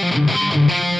Música